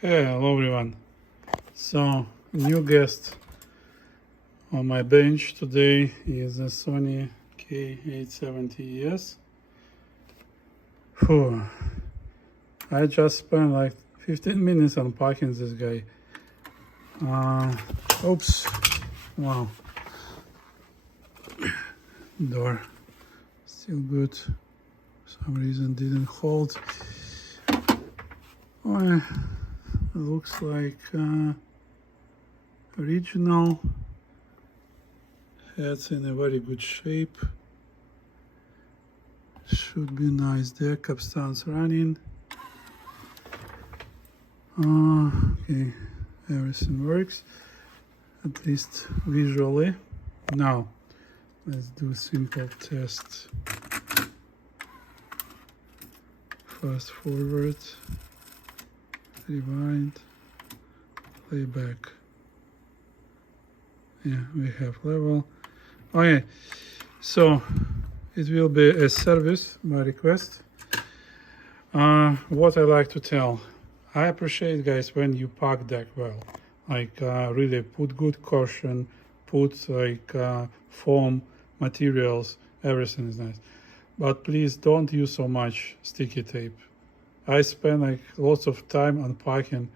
Hey, hello everyone. So, new guest on my bench today is a Sony K870ES. Phew. I just spent like 15 minutes unpacking this guy. Oops. Wow. Door still good. For some reason didn't hold. Oh, looks like original. Head's in a very good shape. Should be nice there. Capstans running. Okay, everything works, at least visually. Now, let's do a simple test. Fast forward, rewind, playback. Yeah, we have level. Okay, so it will be a service by request. What I like to tell, I appreciate, guys, when you pack deck well, like really put good cushion, put like foam materials, everything is nice. But please don't use so much sticky tape. I spend like lots of time unpacking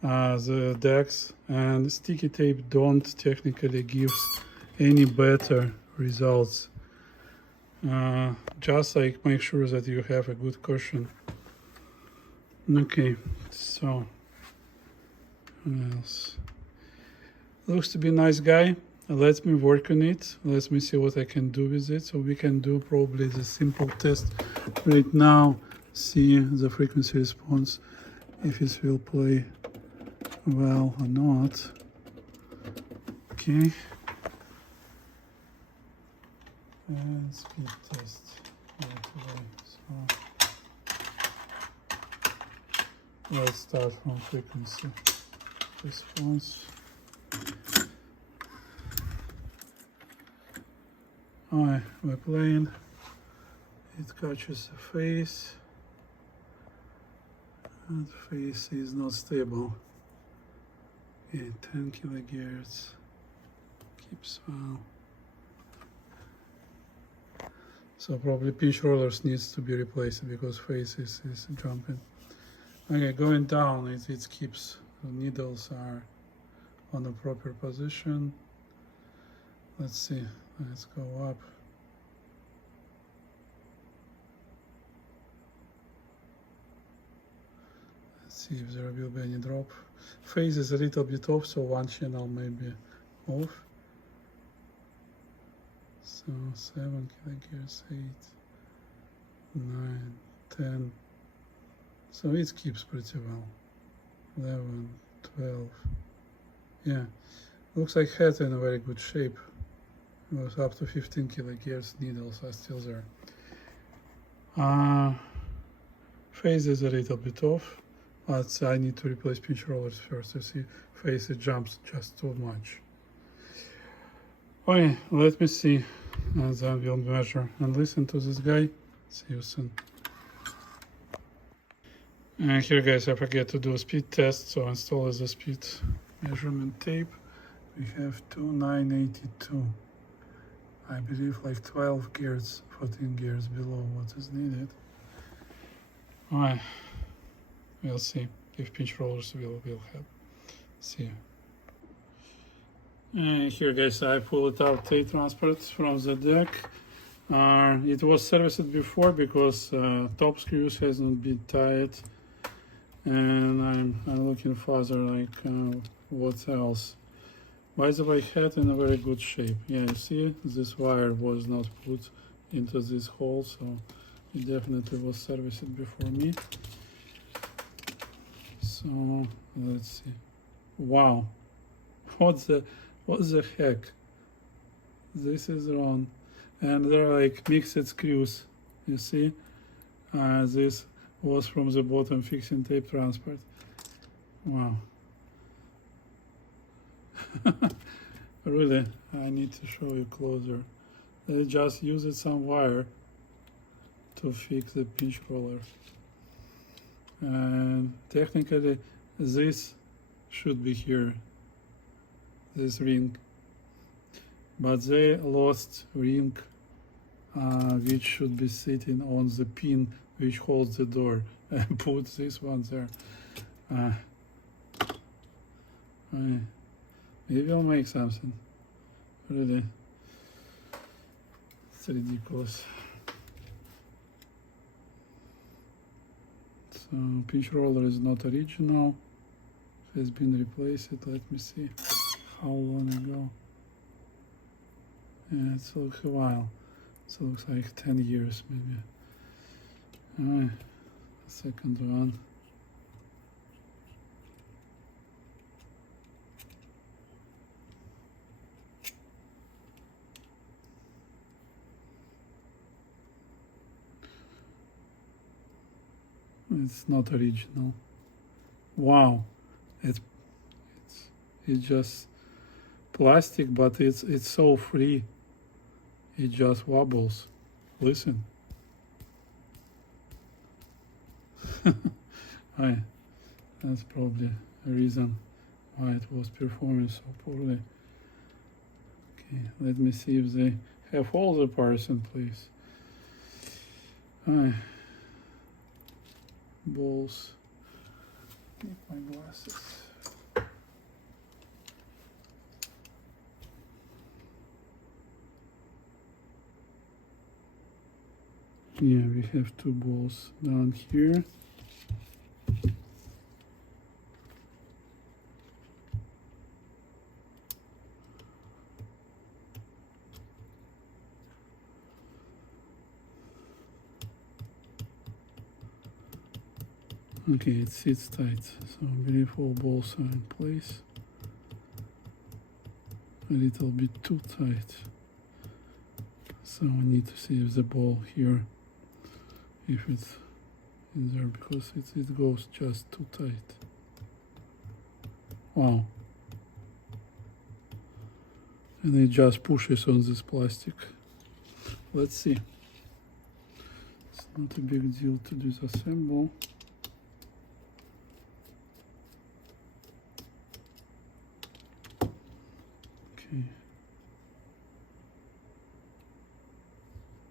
the decks, and sticky tape don't technically give any better results. Just like make sure that you have a good cushion. Okay, so what else? Looks to be a nice guy. Let me work on it. Let me see what I can do with it. So we can do probably the simple test right now. See the frequency response, if it will play well or not. Okay. And speed test right away. So let's start from frequency response. Alright, we're playing. It catches the face, and face is not stable. Okay, 10 kilohertz. Keeps well. So probably pinch rollers needs to be replaced because face is jumping. Okay, going down, it keeps, the needles are on the proper position. Let's see, let's go up. Let's see if there will be any drop. Phase is a little bit off, so one channel may be off. So 7 kilohertz, 8, 9, 10. So it keeps pretty well. 11, 12. Yeah, looks like head in a very good shape. It was up to 15 kilohertz. Needles are still there. Phase is a little bit off, but I need to replace pinch rollers first. You see, phase it jumps just too much. Okay, let me see, and then we'll measure and listen to this guy. See you soon. And here, guys, I forget to do a speed test, so install the speed measurement tape. We have 2982. I believe like 12 gears, 14 gears below what is needed. Alright, we'll see if pinch rollers will help. See you. And here, guys, I pulled out tape transport from the deck. It was serviced before because top screws hasn't been tied, and I'm looking further like what else. By the way, head in a very good shape. Yeah, you see, this wire was not put into this hole, so it definitely was serviced before me. So let's see. Wow, what the heck? This is wrong. And there are like mixed screws. You see, this was from the bottom fixing tape transport. Wow. Really, I need to show you closer. They just used some wire to fix the pinch roller. And technically this should be here, this ring, but they lost ring which should be sitting on the pin which holds the door, and put this one there. Maybe I'll make something. Really, it's ridiculous. So pinch roller is not original, has been replaced. Let me see how long ago. Yeah, it looks a while. It looks like 10 years maybe. Alright, second one. It's not original. Wow, it's just plastic, but it's so free. It just wobbles. Listen. That's probably a reason why it was performing so poorly. Okay, let me see if they have all the parts in place. Balls. Get my glasses. Yeah, we have two balls down here. Okay, it sits tight, so I believe all balls are in place. A little bit too tight. So I need to see if the ball here, if it's in there, because it goes just too tight. Wow. And it just pushes on this plastic. Let's see. It's not a big deal to disassemble. Okay.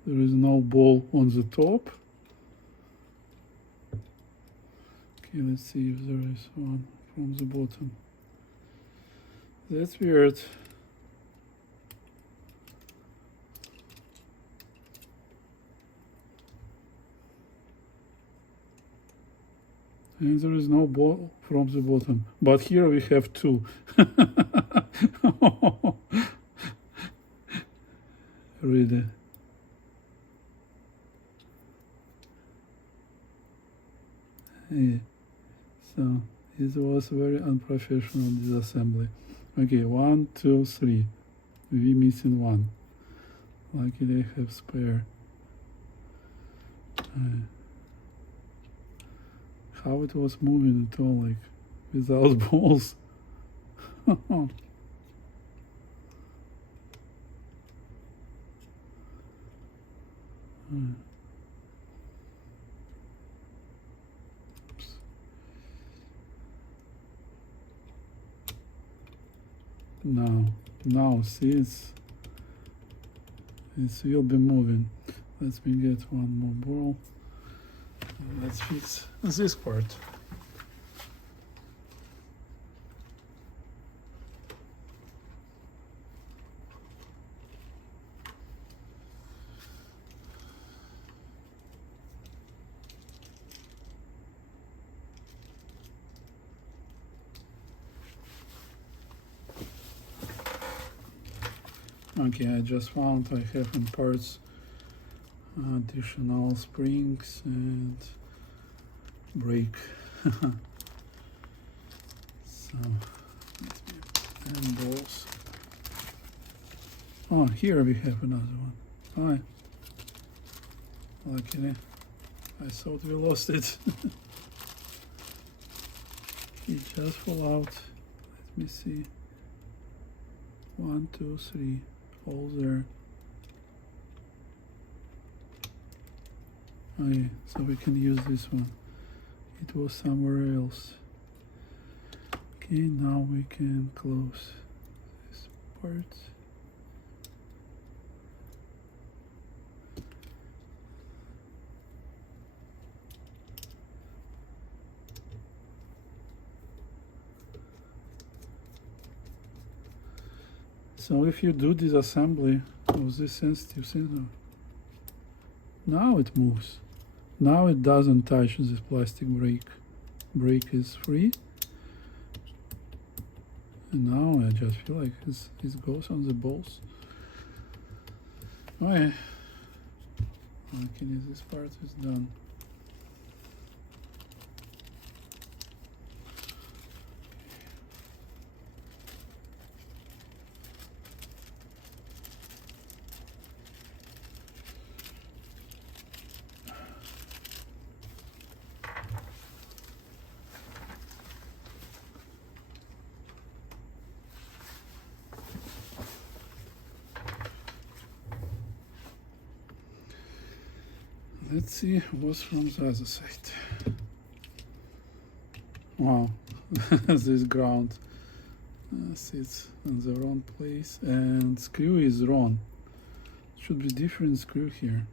There is no ball on the top. Okay, let's see if there is one from the bottom. That's weird. And there is no ball from the bottom. But here we have two. Really. Yeah. So it was very unprofessional disassembly. Okay, 1, 2, 3. We missing one. Luckily I have spare. How it was moving at all, like without balls. Now, see, it will be moving. Let me get one more ball. Let's fix this part. Okay, I just found I have in parts additional springs and brake. So, and balls. Oh, here we have another one. Luckily, I thought we lost it. It just fell out. Let me see. 1, 2, 3. All there. Okay, so we can use this one. It was somewhere else. Okay, now we can close this part. So if you do disassembly of this sensitive sensor, now it moves. Now it doesn't touch this plastic brake. Brake is free. And now I just feel like it goes on the balls. Okay. Okay, this part is done. Let's see what's from the other side. Wow, this ground sits in the wrong place and screw is wrong. Should be different screw here.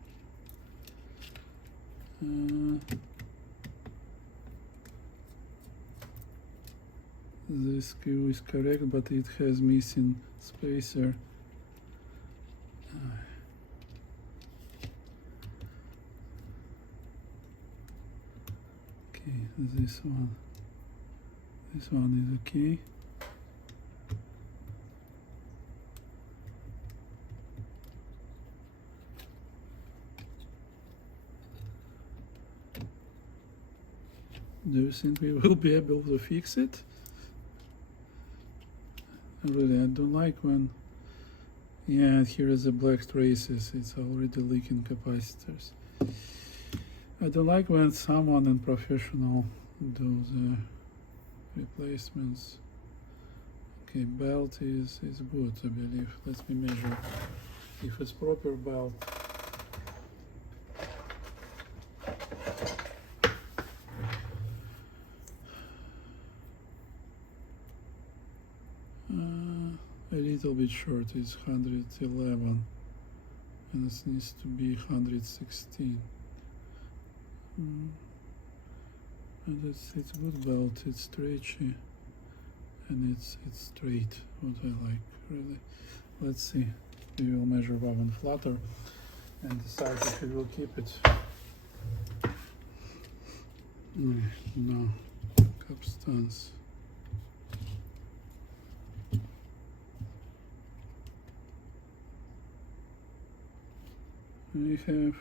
This screw is correct, but it has missing spacer. Okay, this one is okay. Do you think we will be able to fix it? Really, I don't like when, yeah, here is the black traces, it's already leaking capacitors. I don't like when someone in professional do the replacements. Okay, belt is good, I believe. Let me measure if it's proper belt. A little bit short, it's 111 and this needs to be 116. And it's good belt, it's stretchy and it's straight, what I like really. Let's see, we will measure bob and flutter and decide if we will keep it. No, capstans. We have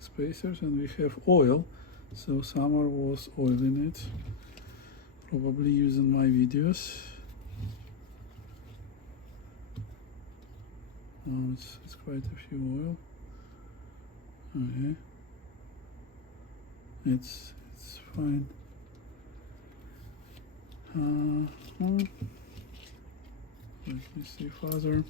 spacers and we have oil, so Summer was oiling it, probably using my videos. It's quite a few oil. Okay, it's fine. Let me see further.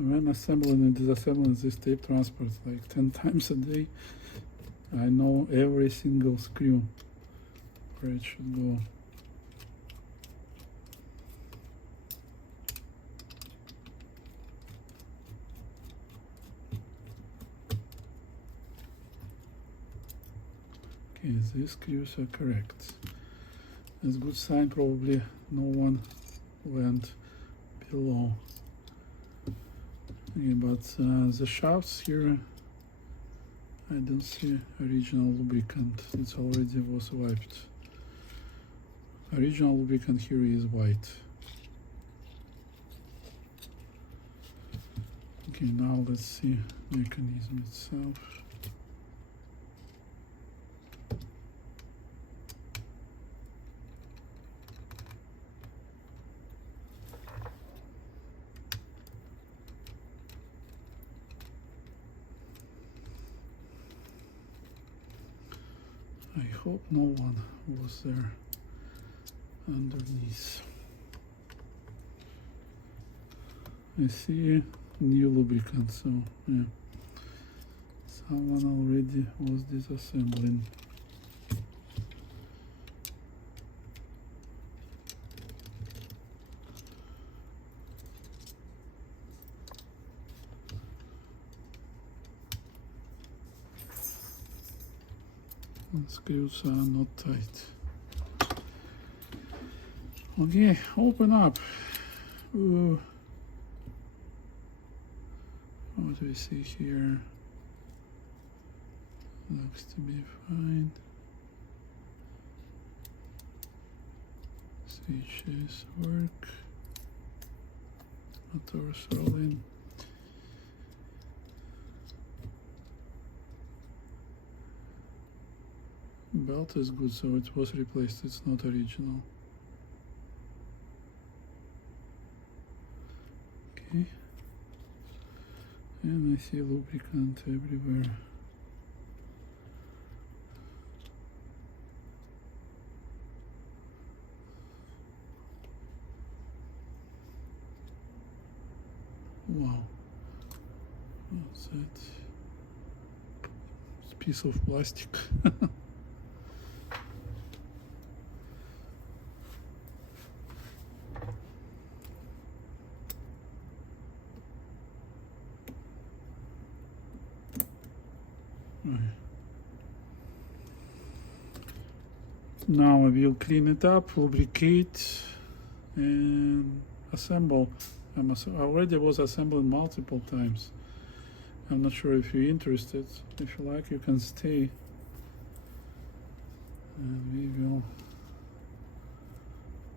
When assembling and disassembling this tape transport like 10 times a day, I know every single screw where it should go. Okay, these screws are correct. That's a good sign, probably no one went below. Okay, but the shafts here, I don't see original lubricant. It already was wiped. Original lubricant here is white. Okay, now let's see mechanism itself. I hope no one was there underneath. I see new lubricant, so yeah. one already was disassembling. Screws are not tight. Okay, open up. Ooh. What do we see here? Looks to be fine. Switches work. Motors rolling. Belt is good, so it was replaced, it's not original. Okay. And I see lubricant everywhere. Wow. What's that? It's a piece of plastic. Now I will clean it up, lubricate, and assemble. I already was assembling multiple times. I'm not sure if you're interested. If you like, you can stay. And we will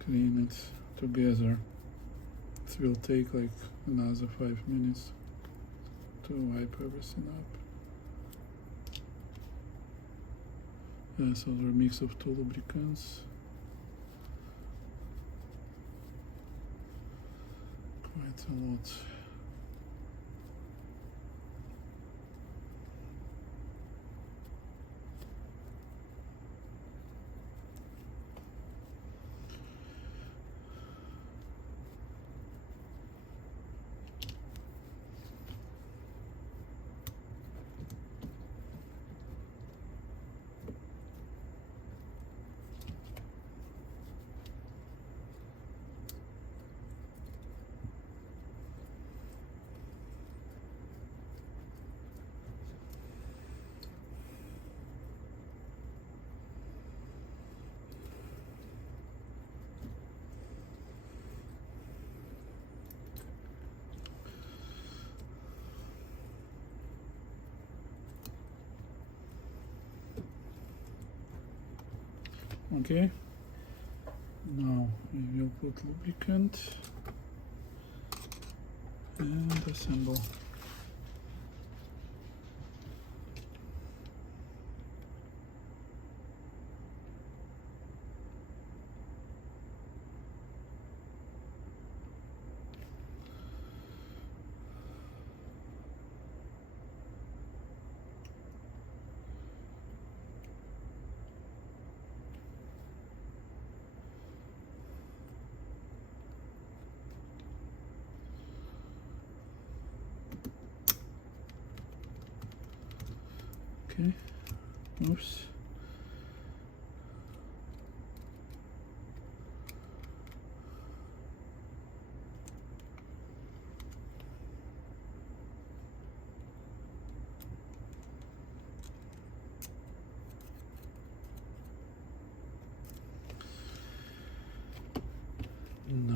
clean it together. It will take like another 5 minutes to wipe everything up. So they're a mix of 2 lubricants. Quite a lot. Okay, now we will put lubricant and assemble. Okay, oops. No.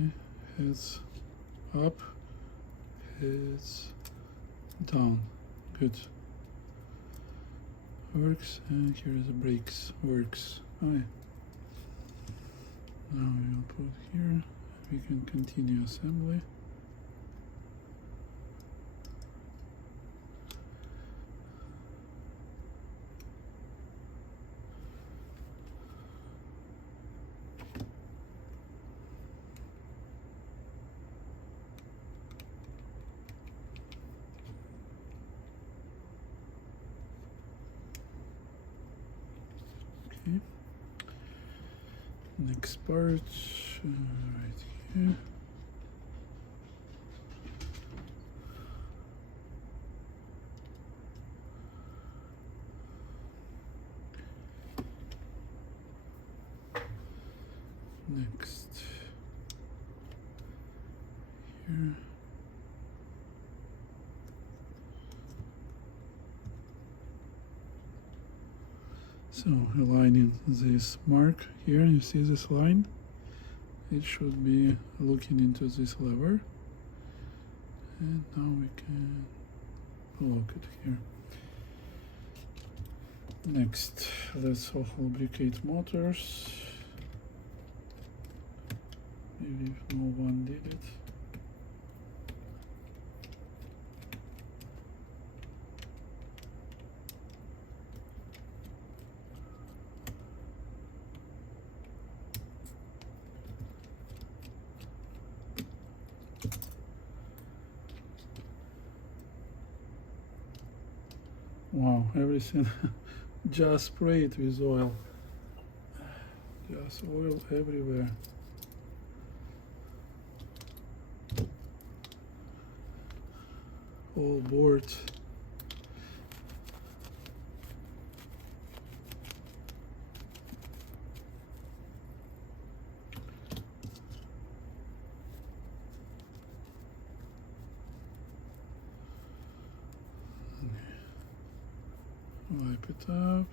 Okay, heads up, heads down. Good. Works. And here is the brakes. Works. Oh yeah. Now we'll put here. We can continue assembly. Okay. Next part, right here. Next here. So aligning this mark here, you see this line? It should be looking into this lever. And now we can lock it here. Next, let's lubricate motors. Maybe if no one did it. Wow, everything just sprayed with oil. Just oil everywhere. All board. Wipe it up.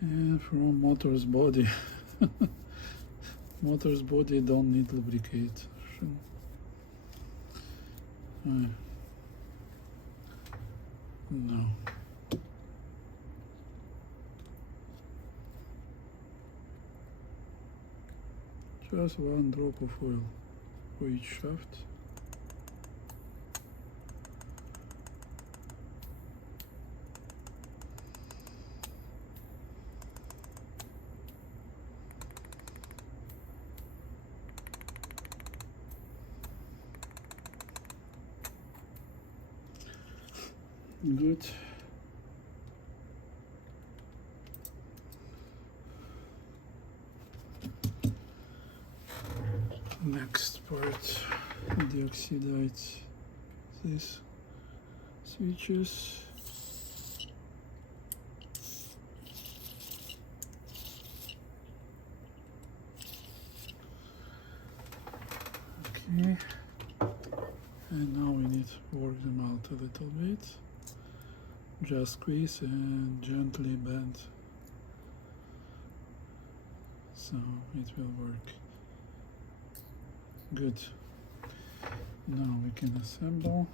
And from motor's body. Motor's body don't need lubricate. No. Just one drop of oil for each shaft. Good. Next part, deoxidate these switches. Okay, and now we need to work them out a little bit. Just squeeze and gently bend, so it will work. Good. Now we can assemble.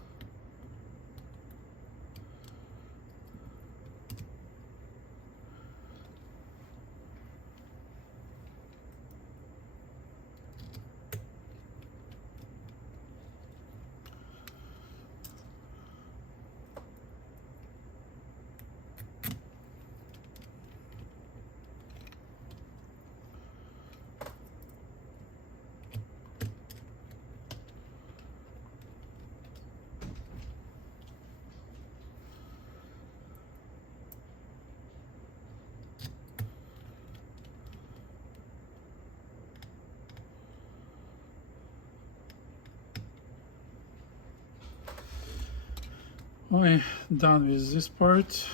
Okay, done with this part.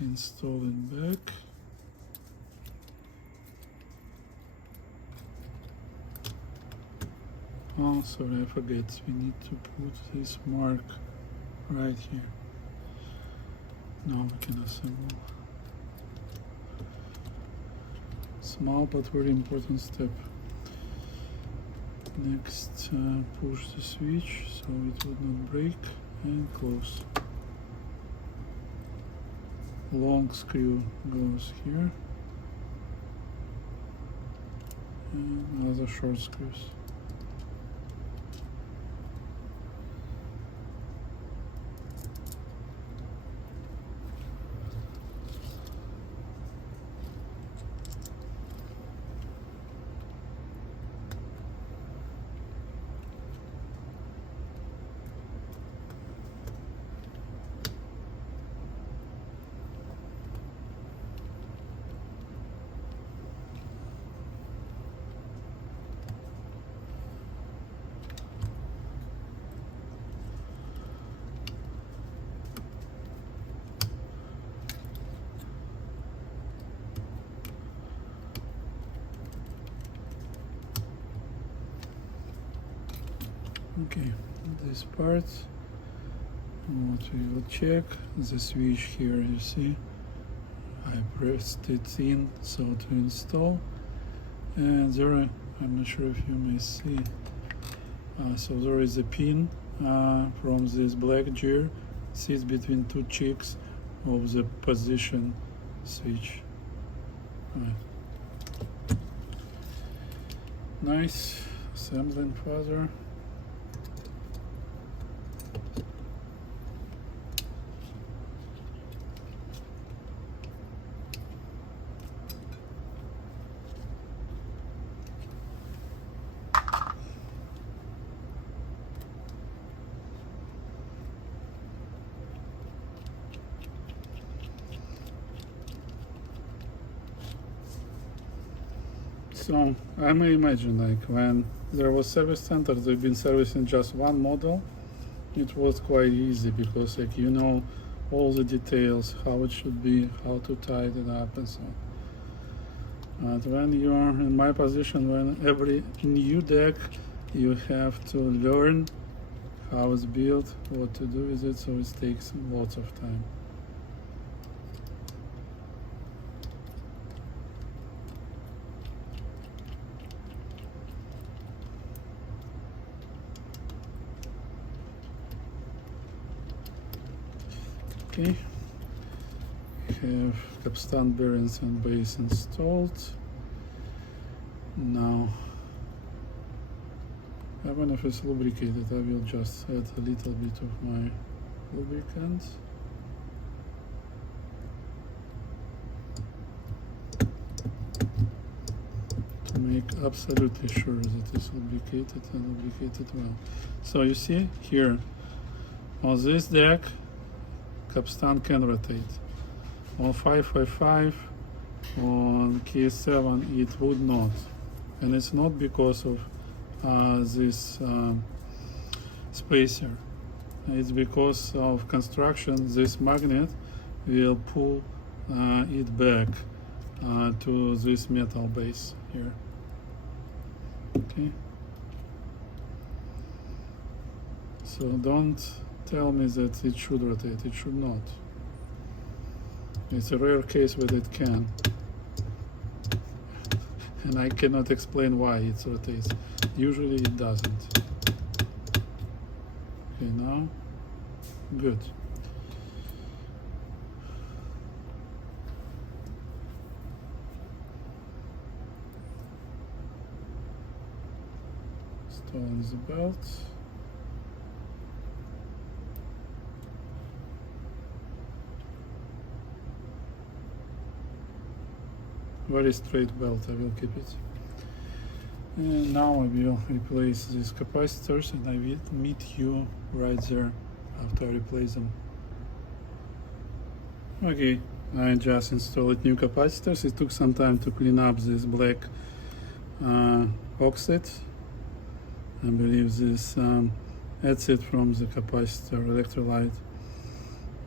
Installing back. Oh, sorry, I forget. We need to put this mark right here. Now we can assemble. Small but very important step. Next, push the switch so it would not break, and close. Long screw goes here, and other short screws. Okay, this part, what we will check, the switch here, you see, I pressed it in so to install, and there, I'm not sure if you may see, so there is a pin from this black gear, sits between two cheeks of the position switch. Nice assembling further. So I may imagine, like, when there was service center, they've been servicing just one model. It was quite easy because, like, you know all the details, how it should be, how to tie it up, and so on. But when you are in my position, when every new deck, you have to learn how it's built, what to do with it, so it takes lots of time. Okay, we have capstan bearings and base installed. Now, even if it's lubricated, I will just add a little bit of my lubricant. To make absolutely sure that it's lubricated and lubricated well. So you see here, on this deck, capstan can rotate. On 555, on K7 it would not, and it's not because of this spacer. It's because of construction. This magnet will pull it back to this metal base here. Okay. So don't tell me that it should rotate. It should not. It's a rare case where it can, and I cannot explain why it rotates. Usually it doesn't. Okay, now, good. Installing the belt. Very straight belt, I will keep it. And now I will replace these capacitors, and I will meet you right there after I replace them. Okay, I just installed new capacitors. It took some time to clean up this black oxide. I believe this acid from the capacitor electrolyte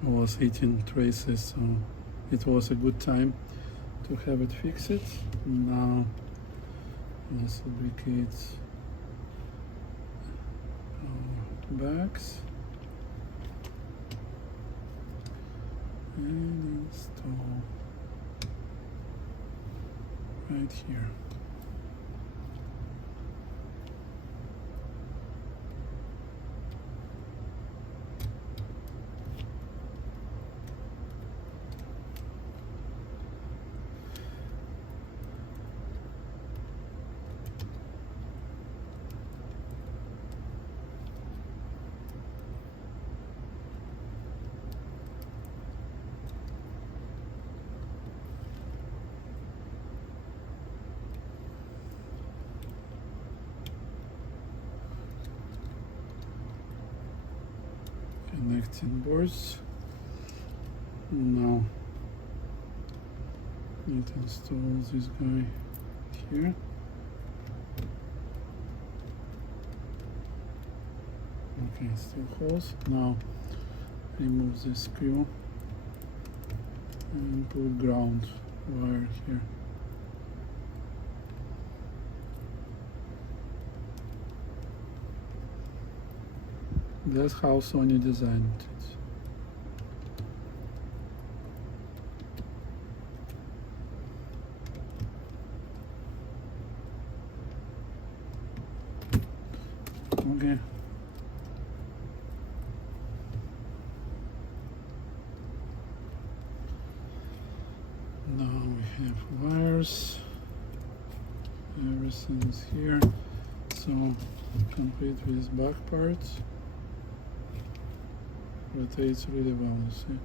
was eating traces, so it was a good time to have it fixed. Now let's lubricate our backs and install right here. connecting boards. Now need to install this guy here. Okay, still holds. Now remove this screw and put ground wire here. That's how Sony designed it. Okay. Now we have wires. Everything is here. So complete with back parts. Rotates really well, you see.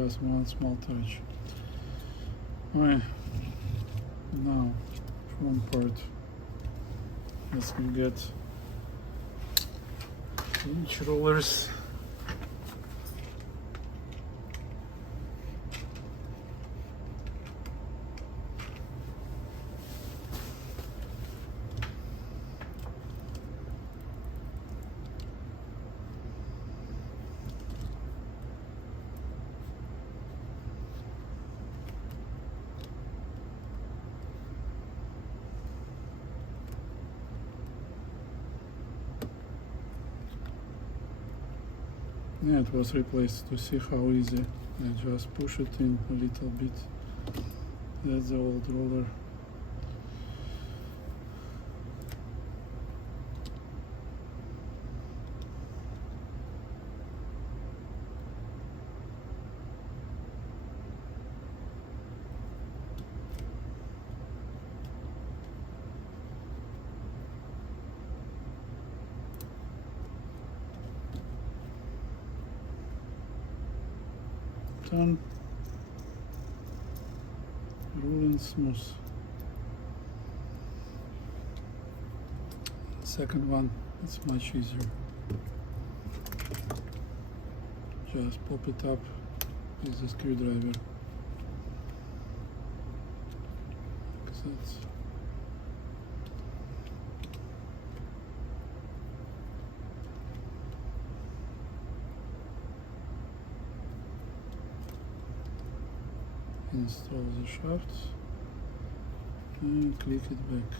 Just one small touch. Okay. Now front part. Let's go get inch rollers. Yeah, it was replaced to see how easy. I just push it in a little bit. That's the old roller. Done. Rolling smooth. Second one, it's much easier. Just pop it up with the screwdriver. That's install the shaft and click it back.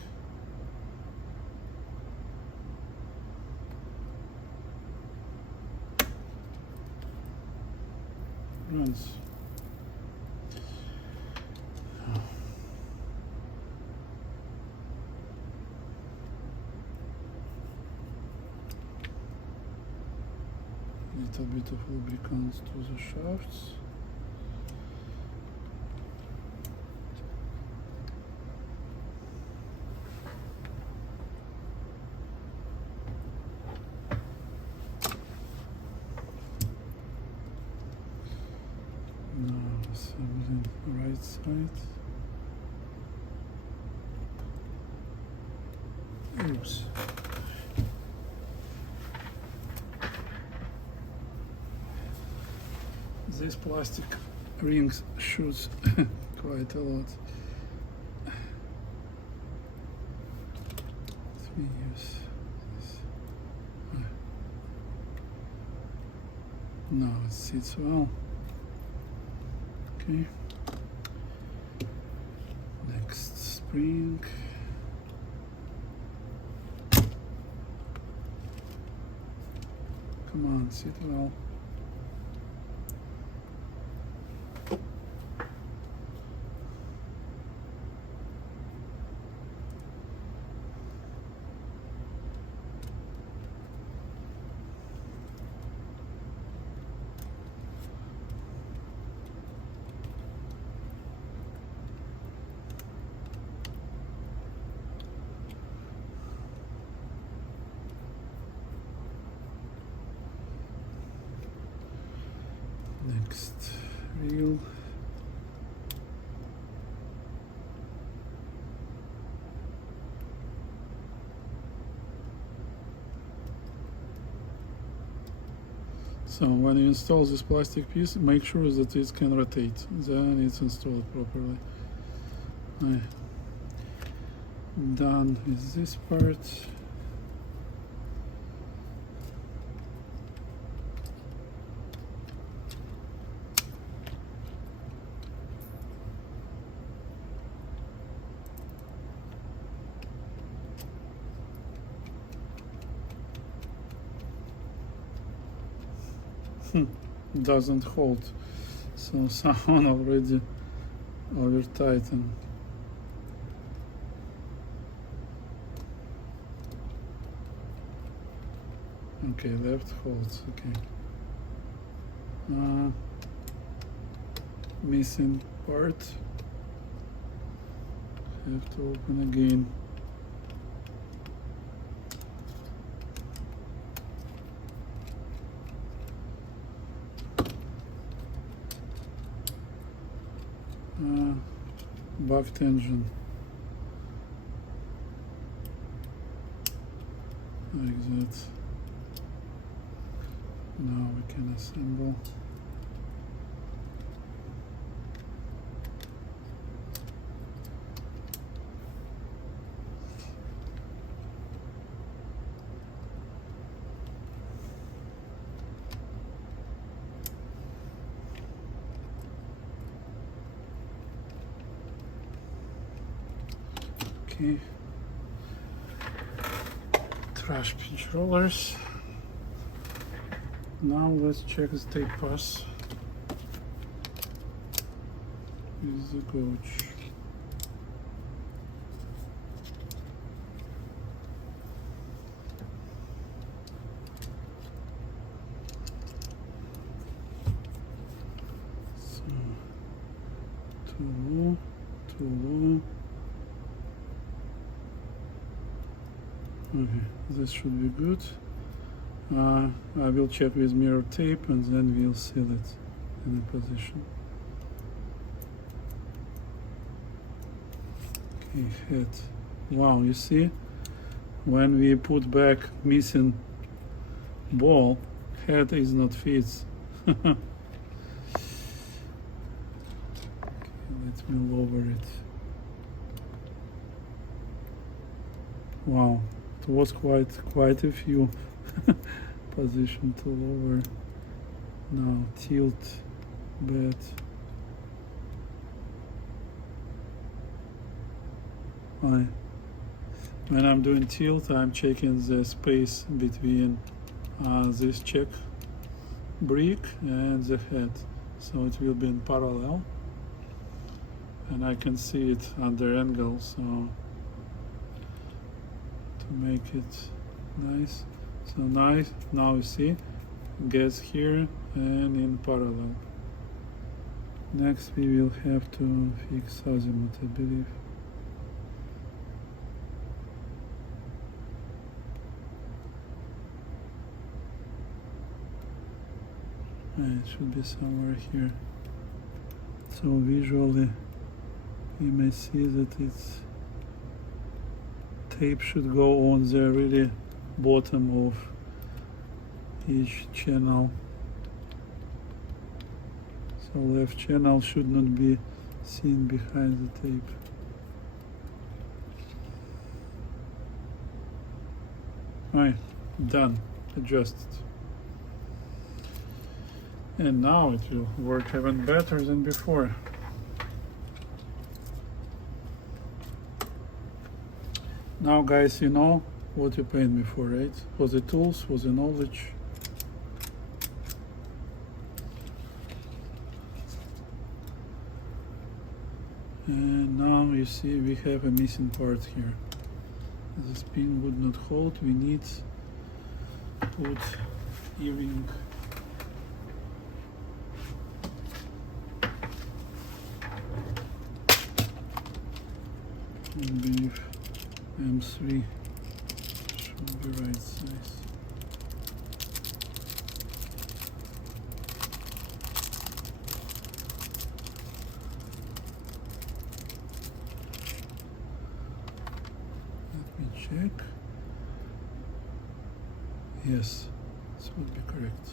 Runs. Little bit of lubricant to the shafts. Now something right side. Oops. This plastic rings shoots quite a lot. Let me use this. Now it sits well. Okay. Next spring. Come on, sit well. Next reel. So when you install this plastic piece, make sure that it can rotate. Then it's installed properly. Done with this part. Doesn't hold, so someone already over tightened. Okay, left holds. Okay. Missing part. Have to open again. Back tension. Like that. Now we can assemble. Okay. Trash pinch rollers. Now let's check the tape pass with the gauge. So too low. Okay, this should be good. I will check with mirror tape and then we'll seal it in a position. Okay, head. Wow, you see, when we put back missing ball, head is not fits. Okay, let me lower it. Wow, it was quite a few position to lower. Now tilt bed. When I'm doing tilt, I'm checking the space between this check brick and the head, so it will be in parallel and I can see it under angle, so to make it nice. So nice, now you see, gets here and in parallel. Next we will have to fix azimuth, I believe. It should be somewhere here. So visually you may see that its tape should go on the really bottom of each channel. So left channel should not be seen behind the tape. Alright, done, adjusted. And now it will work even better than before. Now guys, you know what you paid me for, right? For the tools, for the knowledge. And now you see we have a missing part here. The spin would not hold, we need to put E-ring. I believe M3 should be right size. Let me check. Yes, this would be correct.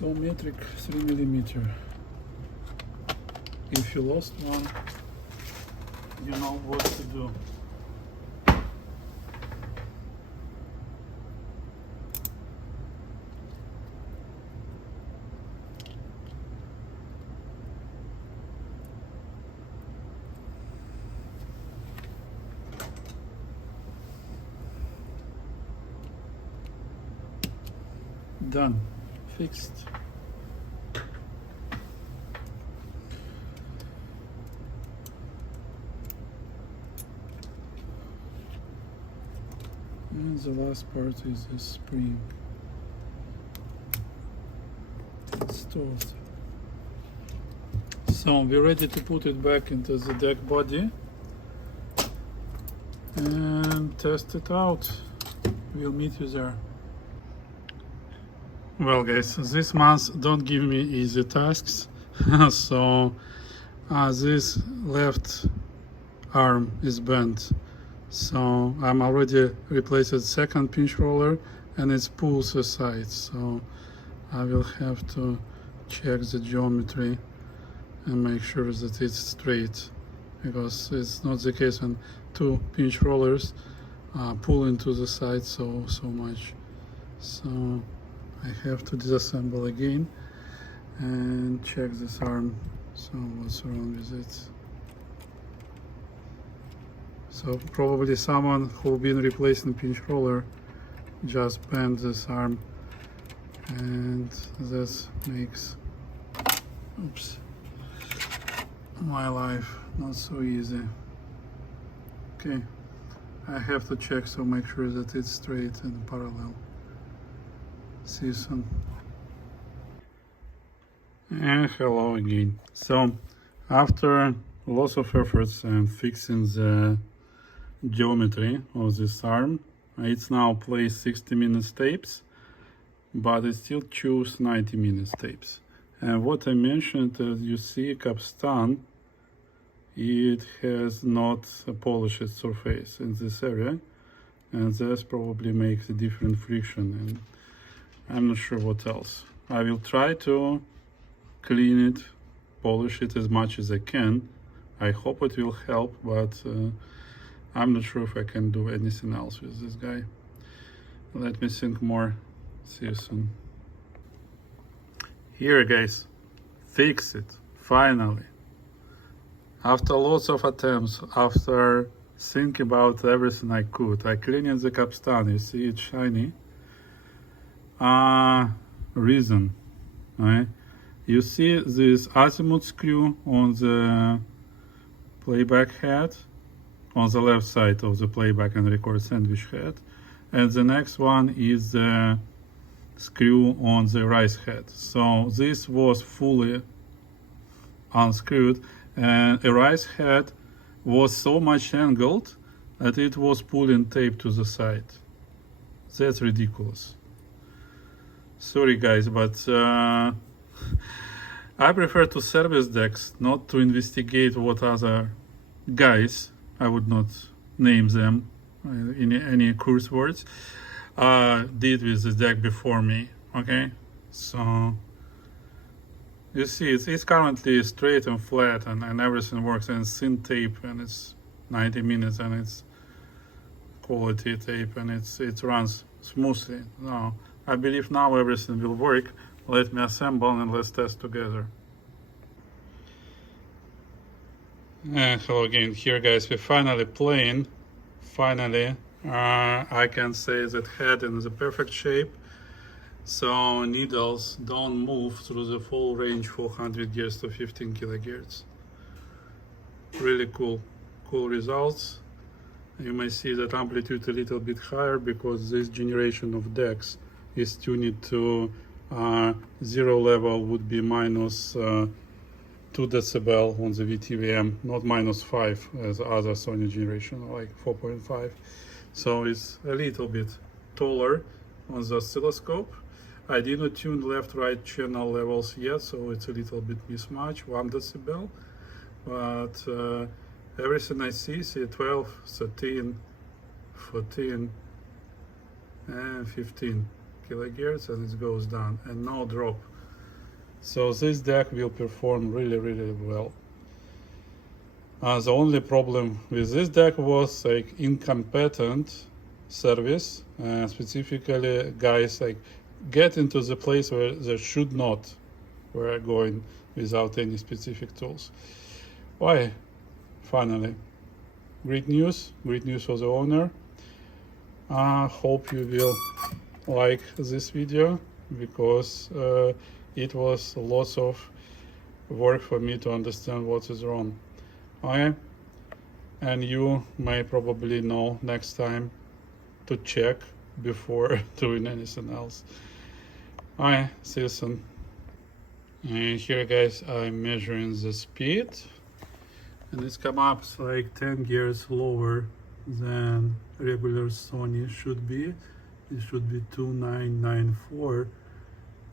So metric 3mm. If you lost one, you know what to do. Done. Fixed. And the last part is the spring. Installed. So we're ready to put it back into the deck body and test it out. We'll meet you there. Well guys, this month don't give me easy tasks. So this left arm is bent. So I'm already replaced the second pinch roller and it pulls aside. So I will have to check the geometry and make sure that it's straight, because it's not the case when two pinch rollers pull into the side so much. So I have to disassemble again and check this arm. So what's wrong with it? So probably someone who been replacing pinch roller just bent this arm, and this makes, oops, my life not so easy. Okay, I have to check, so make sure that it's straight and parallel. See you soon. And hello again. So after lots of efforts and fixing the geometry of this arm, it's now placed 60mm tapes, but it still choose 90mm tapes. And what I mentioned, as you see, capstan, it has not a polished surface in this area, and this probably makes a different friction, and I'm not sure what else. I will try to clean it, polish it as much as I can. I hope it will help, but I'm not sure if I can do anything else with this guy. Let me think more. See you soon. Here guys, fix it, finally. After lots of attempts, after thinking about everything I could, I cleaned the capstan. You see it's shiny. Reason, right? You see this azimuth screw on the playback head, on the left side of the playback and record sandwich head, and the next one is the screw on the rise head. So this was fully unscrewed, and the rise head was so much angled that it was pulling tape to the side. That's ridiculous. Sorry guys, but I prefer to service decks, not to investigate what other guys, I would not name them in any curse words, did with the deck before me. Okay, so you see it's currently straight and flat, and everything works, and it's thin tape, and it's 90 minutes, and it's quality tape, and it runs smoothly. Now I believe now everything will work. Let me assemble and let's test together. And hello again. Here guys, we're finally playing. Finally, I can say that head in the perfect shape, so needles don't move through the full range 400 Hz to 15 kHz. Really cool results. You may see that amplitude a little bit higher because this generation of decks is tuned to zero level would be minus 2 decibel on the VTVM, not -5 as other Sony generation, like 4.5. So it's a little bit taller on the oscilloscope. I didn't tune left-right channel levels yet, so it's a little bit mismatch, 1 decibel. But everything I see 12, 13, 14, and 15 kHz, and it goes down, and no drop So this deck will perform really, really well. The only problem with this deck was like incompetent service, specifically guys like get into the place where they should not were going without any specific tools. Why? Finally, great news for the owner. Hope you will like this video, because it was lots of work for me to understand what is wrong. Okay? And you may probably know next time to check before doing anything else. Alright, see you soon. And here guys, I'm measuring the speed, and it's come up like 10 gears lower than regular Sony should be. It should be 2994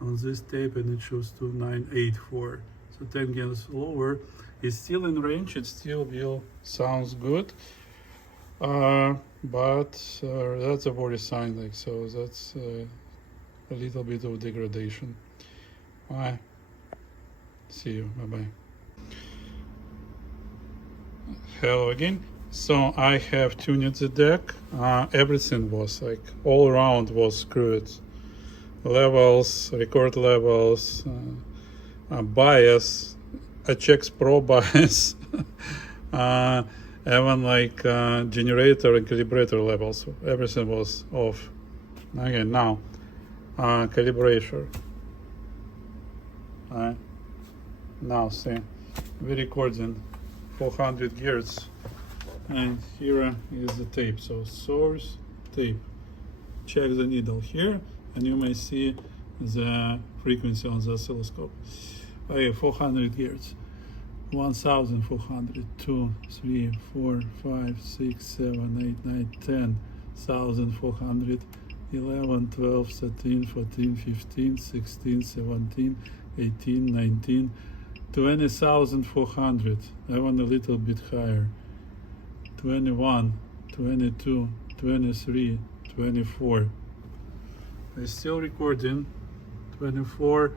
on this tape, and it shows 2984. So 10 gears lower. It's still in range, it still will sounds good, but that's a worry sign, like, so that's a little bit of degradation. Bye. See you. Bye bye. Hello again. So I have tuned the deck. Everything was like all around was screwed. Levels, record levels, bias, HX Pro bias, even like generator and calibrator levels. Everything was off. Okay, now calibration. Now see, we're recording 400 Hz, and here is the tape. So source, tape. Check the needle here, and you may see the frequency on the oscilloscope. Okay, 400 Hz. 1400, 2, 3, 4, 5, 6, 7, 8, 9, 10, 1400, 11, 12, 13, 14, 15, 16, 17, 18, 19, 20,400, even a little bit higher, 21, 22, 23, 24. I'm still recording 24.4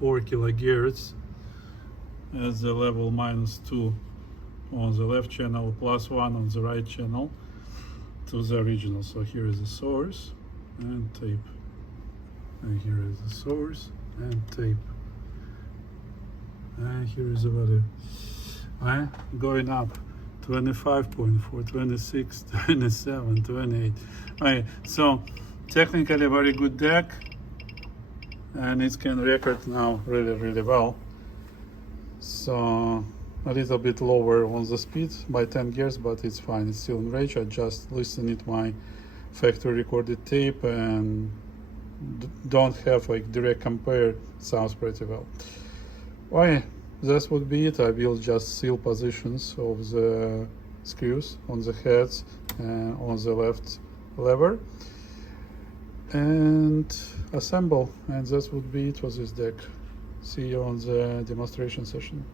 kilohertz as the level -2 on the left channel, +1 on the right channel to the original. So here is the source and tape, and here is the source and tape, and here is the value. Going up 25.4, 26, 27, 28. So technically very good deck, and it can record now really, really well. So a little bit lower on the speed by 10 gears, but it's fine, it's still in range. I just listened to my factory recorded tape and don't have like direct compare. Sounds pretty well. That would be it. I will just seal positions of the screws on the heads and on the left lever and assemble, and that would be it for this deck. See you on the demonstration session.